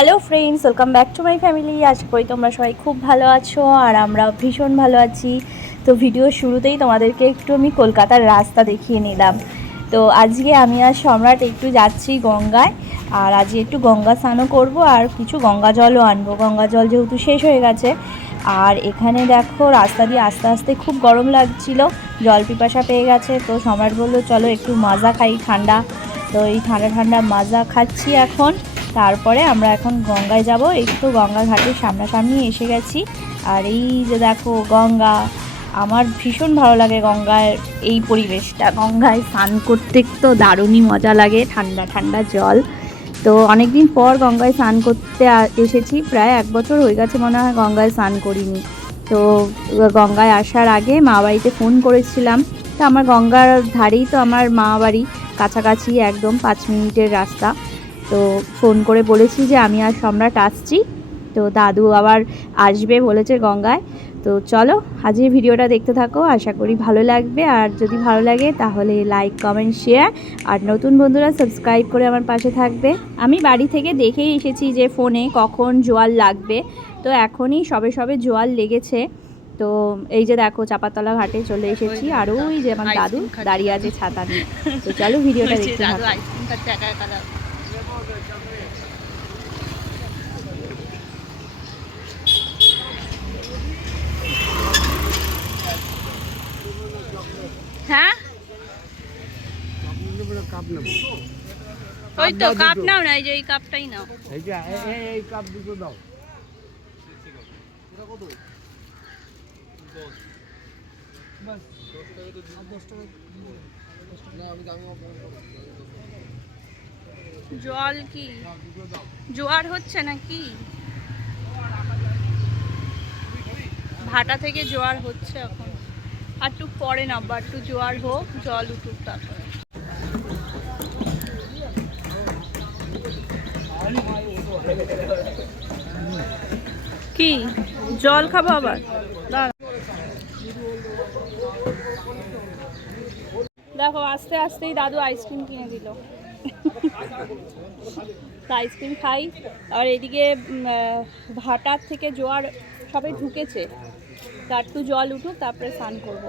Hello friends welcome back to my family আশা করি তোমরা সবাই খুব ভালো আছো আর আমরা ভীষণ ভালো আছি। তো ভিডিও শুরুতেই তোমাদেরকে একটু আমি কলকাতার রাস্তা দেখিয়ে নিলাম। তো আজকে আমি আর সম্রাট একটু যাচ্ছি গঙ্গায়। আর আজকে একটু গঙ্গা স্নানও করব আর কিছু গঙ্গা জলও আনব। গঙ্গা জল যেহেতু শেষ হয়ে গেছে। আর এখানে দেখো রাস্তা দিয়ে আস্তে আস্তে খুব গরম লাগছিল। জল পিপাসা পেয়ে গেছে। তো সম্রাট বলল, চলো একটু মাজা খাই ঠান্ডা। তো এই ঠান্ডা ঠান্ডা মাজা খাচ্ছি এখন। তারপরে আমরা এখন গঙ্গায় যাব। তো গঙ্গা ঘাটের সামনাসামনি এসে গেছি। আর এই যে দেখো গঙ্গা, আমার ভীষণ ভালো লাগে গঙ্গার এই পরিবেশটা। গঙ্গায় স্নান করতে তো দারুণই মজা লাগে, ঠান্ডা ঠান্ডা জল। তো অনেক দিন পর গঙ্গায় স্নান করতে এসেছি, প্রায় এক বছর হয়ে গেছে মনে হয় গঙ্গায় স্নান করিনি। তো গঙ্গায় আসার আগে মা বাড়িতে ফোন করেছিলাম। তো আমার গঙ্গার ধারেই তো আমার মা বাড়ি, কাছাকাছি একদম পাঁচ মিনিটের রাস্তা। তো ফোন করে বলেছি যে আমি আর সম্রাট আসছি। তো দাদু আবার আসবে বলেছে গঙ্গায়। তো চলো আজকে ভিডিওটা দেখতে থাকো। আশা করি ভালো লাগবে। আর যদি ভালো লাগে, তাহলে লাইক কমেন্ট শেয়ার আর নতুন বন্ধুরা সাবস্ক্রাইব করে আমার পাশে থাকবে। আমি বাড়ি থেকে দেখেই এসেছি যে ফোনে কখন জোয়ার লাগবে। তো এখনই সবে সবে জোয়ার লেগেছে। তো এই যে দেখো, চাপাতলা ঘাটে চলে এসেছি। আর ওই যে আমার দাদু দাঁড়িয়ে আছে ছাতা নিয়ে। তো চলো ভিডিওটা দেখতে থাকো আইসক্রিম খাচ্ছে একা একা দাও। হ্যাঁ কাপ নেব। ওই তো কাপ নাও না এই যে এই কাপটাই নাও। এই যে এই- এই কাপ দুটো দাও। জল কি? জোয়ার হচ্ছে নাকি? ভাটা থেকে জোয়ার হচ্ছে এখন। আর একটু পরে না বা একটু জোয়ার হোক জল উঠুক তারপরে। কি? জল খাব আবার। দেখো, আস্তে আস্তেই দাদু আইসক্রিম কিনে দিল। আইসক্রিম খাই। আর এদিকে ভাটার থেকে জোয়ার সবাই ঢুকেছে। তার একটু জল উঠুক, তারপরে স্নান করব।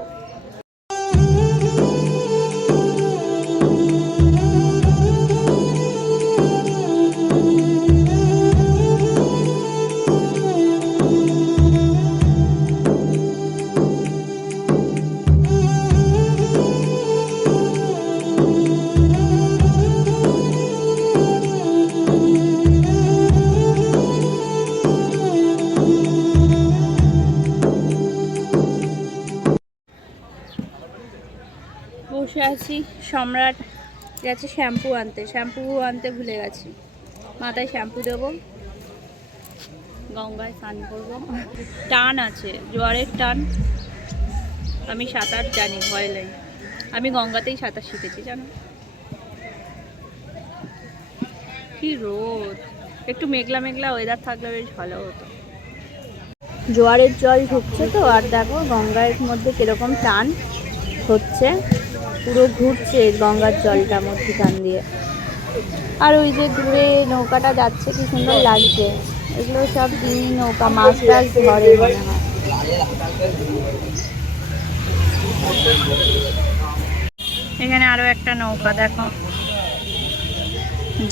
সম্রাট গেছে শ্যাম্পু আনতে। শ্যাম্পু আনতে ভুলে গেছি। মাথায় শ্যাম্পু দেবো। গঙ্গায় স্নান করব। টান আছে, জোয়ারের টান। আমি সাঁতার জানি, ভয় লাগে আমি গঙ্গাতেই সাঁতার শিখেছি, জানো? কি রোদ। একটু মেঘলা মেঘলা ওয়েদার থাকলে বেশ ভালো হতো। জোয়ারের জল ঢুকছে তো, আর দেখো গঙ্গার মধ্যে কীরকম টান হচ্ছে। পুরো ঘুরছে গঙ্গার জলটা মধ্যখান দিয়ে। আর ওই যে দূরে নৌকাটা যাচ্ছে, কি সুন্দর লাগছে। এগুলো সব দিনই নৌকা, মাছ টাছ ধরে মনে হয়। এখানে আরও একটা নৌকা, দেখো।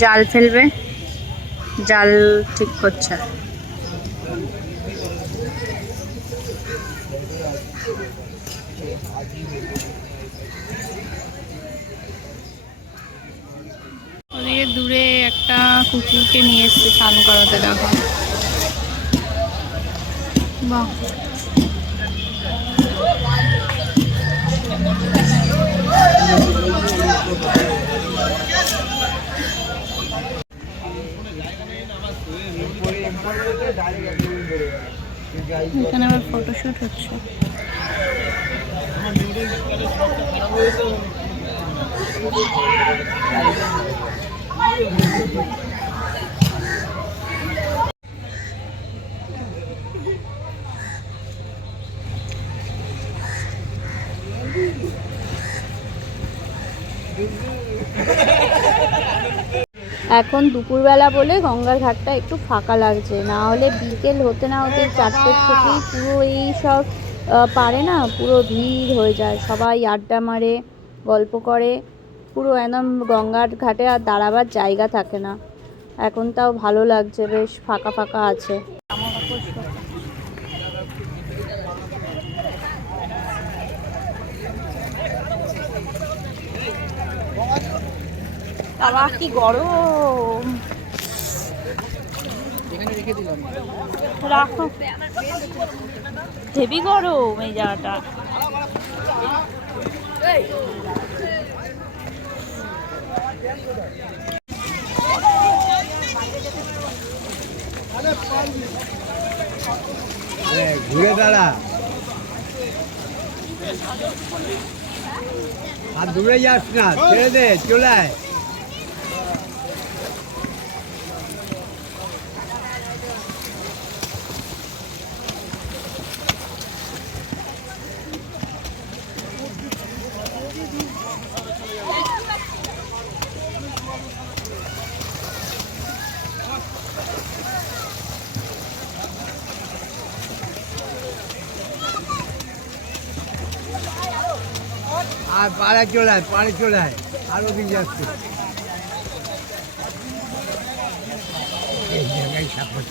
জাল ফেলবে, জাল ঠিক করছে। থেকে দূরে একটা কুকুরকে নিয়ে এসছে স্নান করাতে দেখো। বাহ। এখানে আবার ফটোশুট হচ্ছে। এখন দুপুরবেলা বলে গঙ্গার ঘাটটা একটু ফাঁকা লাগছে। না হলে বিকেল হতে না হতে চারটের থেকেই পুরো এই সব পারে না, পুরো ভিড় হয়ে যায়। সবাই আড্ডা মারে, গল্প করে। পুরো একদম গঙ্গার ঘাটে আর দাঁড়াবার জায়গা থাকে না। এখন তাও ভালো লাগছে, বেশ ফাঁকা ফাঁকা আছে। বাবা কি গরম? রাখো। হেভি গরম এই জায়গাটা। ঘুরে দাঁড়া। আর দূরে যাস না ছেড়ে দে চলে আয়। আর পাড়ে চলে আয় পাড়ে চলে আয়। আর ওদিক যাচ্ছে। এই জায়গায় সাপোর্ট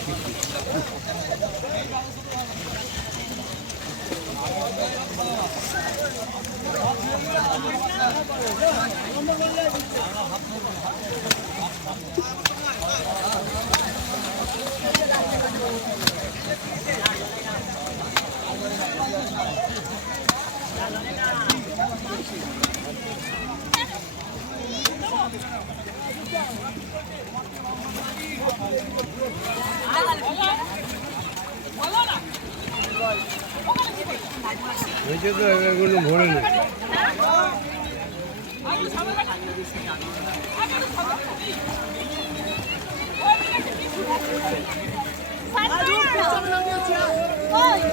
হয়েছে তো এগুলো ভরে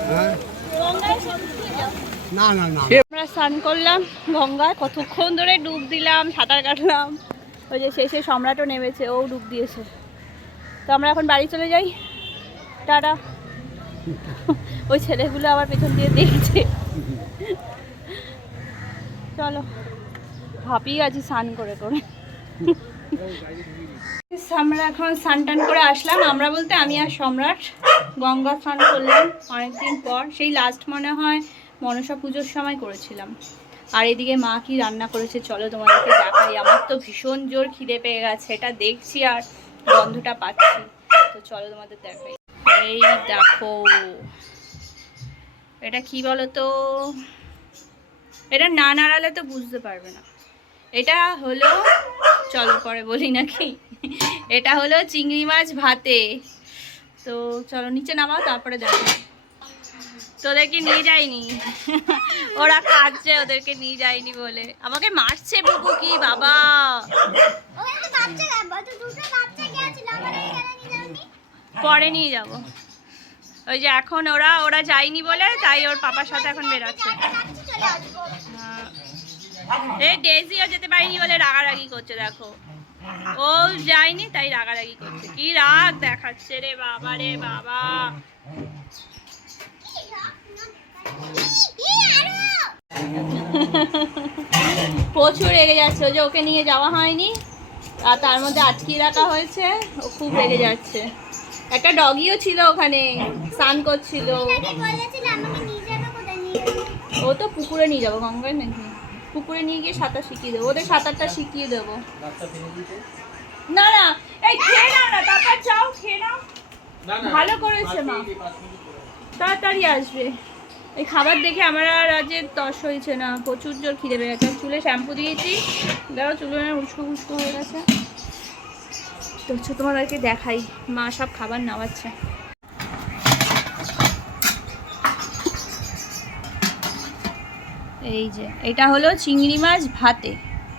হ্যাঁ? আমরা স্নান করলাম গঙ্গায়, কতক্ষণ ধরে ডুব দিলাম, সাঁতার কাটলাম। ওই যে শেষে সম্রাটও নেমেছে, ও ডুব দিয়েছে। তো আমরা এখন বাড়ি চলে যাই। টাটা। ওই ছেলেগুলো আবার পেছন দিয়ে দেখছে। চলো ভাপিয়ে আছি স্নান করে করে। আমরা এখন স্নান করে আসলাম। আমরা বলতে আমি আর সম্রাট গঙ্গা স্নান করলাম অনেকদিন পর। সেই লাস্ট মনে হয় মনসা পুজোর সময় করেছিলাম। আর এদিকে মা কি রান্না করেছে চলো তোমাদেরকে দেখাই। আমার তো ভীষণ জোর খিদে পেয়ে গেছে, এটা দেখছি আর গন্ধটা পাচ্ছি। তো চলো তোমাদের দেখাই। এই দেখো। এটা কি বলো তো এটা না নাড়ালে তো বুঝতে পারবে না। এটা হলো, চলো পরে বলি নাকি? এটা হলো চিংড়ি মাছ ভাতে। তো চলো, নিচে নামাও, তারপরে দেখো। তোদেরকে নিয়ে যাইনি ওরা কাঁদছে, ওদেরকে নিয়ে যায়নি বলে। আমাকে মারছে বুবু কি বাবা? পরে নিয়ে যাব। ওই যে এখন ওরা ওরা যায়নি বলে তাই ওর পাপার সাথে এখন বেরাচ্ছে। এই ডেজিও যেতে পারিনি বলে রাগারাগি করছে, দেখো। ও যায়নি তাই রাগারাগি করছে। কি রাগ দেখাচ্ছে রে বাবা রে বাবা। প্রচুর রেগে যাচ্ছে। যে ওকে নিয়ে যাওয়া হয়নি। আর তার মধ্যে আটকিয়ে রাখা হয়েছে। ও খুব রেগে যাচ্ছে। একটা ডগিও ছিল ওখানে স্নান করছিল। ও তো পুকুরে নিয়ে যাব গঙ্গায় নাকি? পুকুরে নিয়ে গিয়ে সাঁতার শিখিয়ে দেবো। ওদের সাঁতারটা শিখিয়ে দেবো। না না এই খেয়ে নাও না তারপর যাও খেয়ে নাও। ভালো করেছে মা। তাড়াতাড়ি আসবে। এই খাবার দেখে আমার আর আজ তস হয়েছে না প্রচুর জোর খিদে পেয়ে গেছে। চুলে শ্যাম্পু দিয়েছি। দেখো চুলে না উস্কো উস্কো হয়ে গেছে। তো তোমাদেরকে দেখাই। মা সব খাবার নামাচ্ছে। এই যে, এটা হলো চিংড়ি মাছ ভাতে,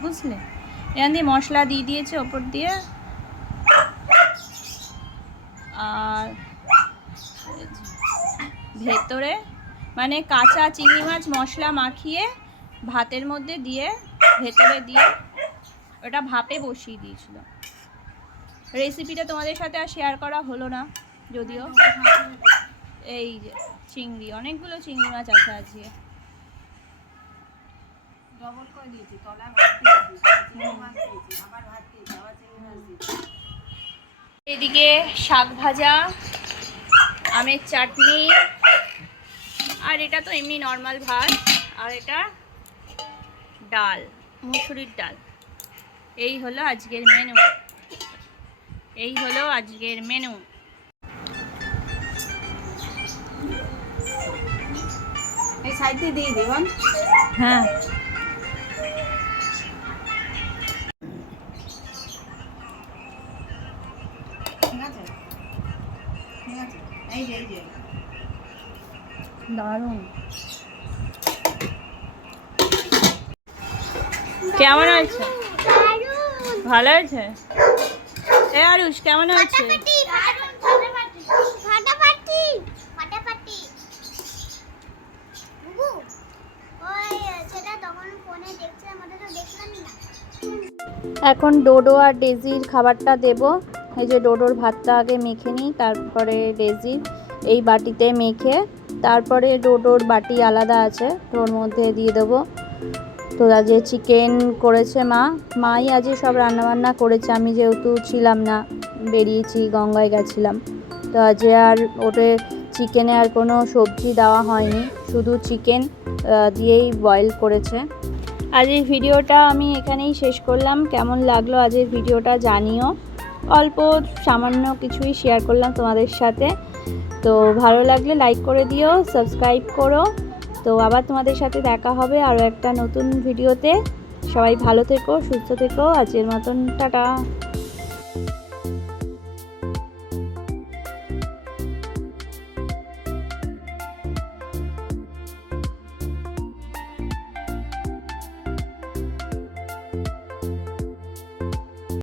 বুঝলে? এখান দিয়ে মশলা দিয়ে দিয়েছে ওপর দিয়ে। আর ভেতরে মানে কাঁচা চিংড়ি মাছ মশলা মাখিয়ে ভাতের মধ্যে দিয়ে, ভেতরে দিয়ে ওটা ভাপে বসিয়ে দিয়েছিল। রেসিপিটা তোমাদের সাথে আর শেয়ার করা হলো না যদিও। এই যে চিংড়ি অনেকগুলো চিংড়ি মাছ আছে আজকে। এদিকে শাক ভাজা আমের চাটনি আর এটা তো এমনি নর্মাল ভাত আর এটা ডাল মুসুরির ডাল। এই হলো আজকের মেনু এই হলো আজকের মেনু এই সাইড দিয়ে হ্যাঁ। দারুণ। কেমন আছে ভালো আছে এ আরুষ কেমন আছে ফাটাফাটি ফাটাফাটি ফাটাফাটি ফাটাফাটি। বুবু ওই সেটা তখন ফোনে দেখছিলাম ওটা তো দেখলামই না। এখন ডোডো আর ডেজির খাবারটা দেব। এই যে ডোডোর ভাতটা আগে মেখে নিই তারপরে ডেজির এই বাটিতে মেখে তারপরে ডোডোর বাটি আলাদা আছে তো ওর মধ্যে দিয়ে দেবো। তো আজ চিকেন করেছে মা, মাই আজ সব রান্নাবান্না করেছে, আমি যেহেতু ছিলাম না, বেরিয়েছি, গঙ্গায় গেছিলাম। তো আজ আর ওটে চিকেনে আর কোনো সবজি দেওয়া হয়নি, শুধু চিকেন দিয়েই বয়েল করেছে। আজের ভিডিওটা আমি এখানেই শেষ করলাম। কেমন লাগল আজের ভিডিওটা জানিও। অল্প সামান্য কিছুই শেয়ার করলাম তোমাদের সাথে। তো ভালো লাগলে লাইক করে দিও সাবস্ক্রাইব করো। তো আবার তোমাদের সাথে দেখা হবে আরও একটা নতুন ভিডিওতে। সবাই ভালো থেকো, সুস্থ থেকো। আজকের মতন, টাটা।